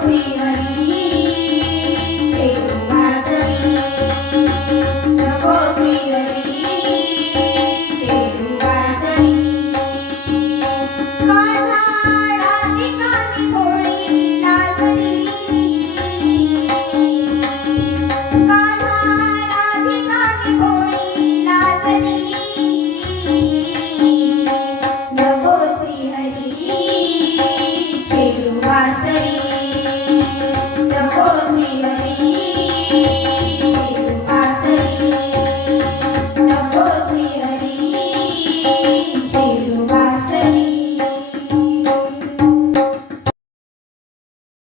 free.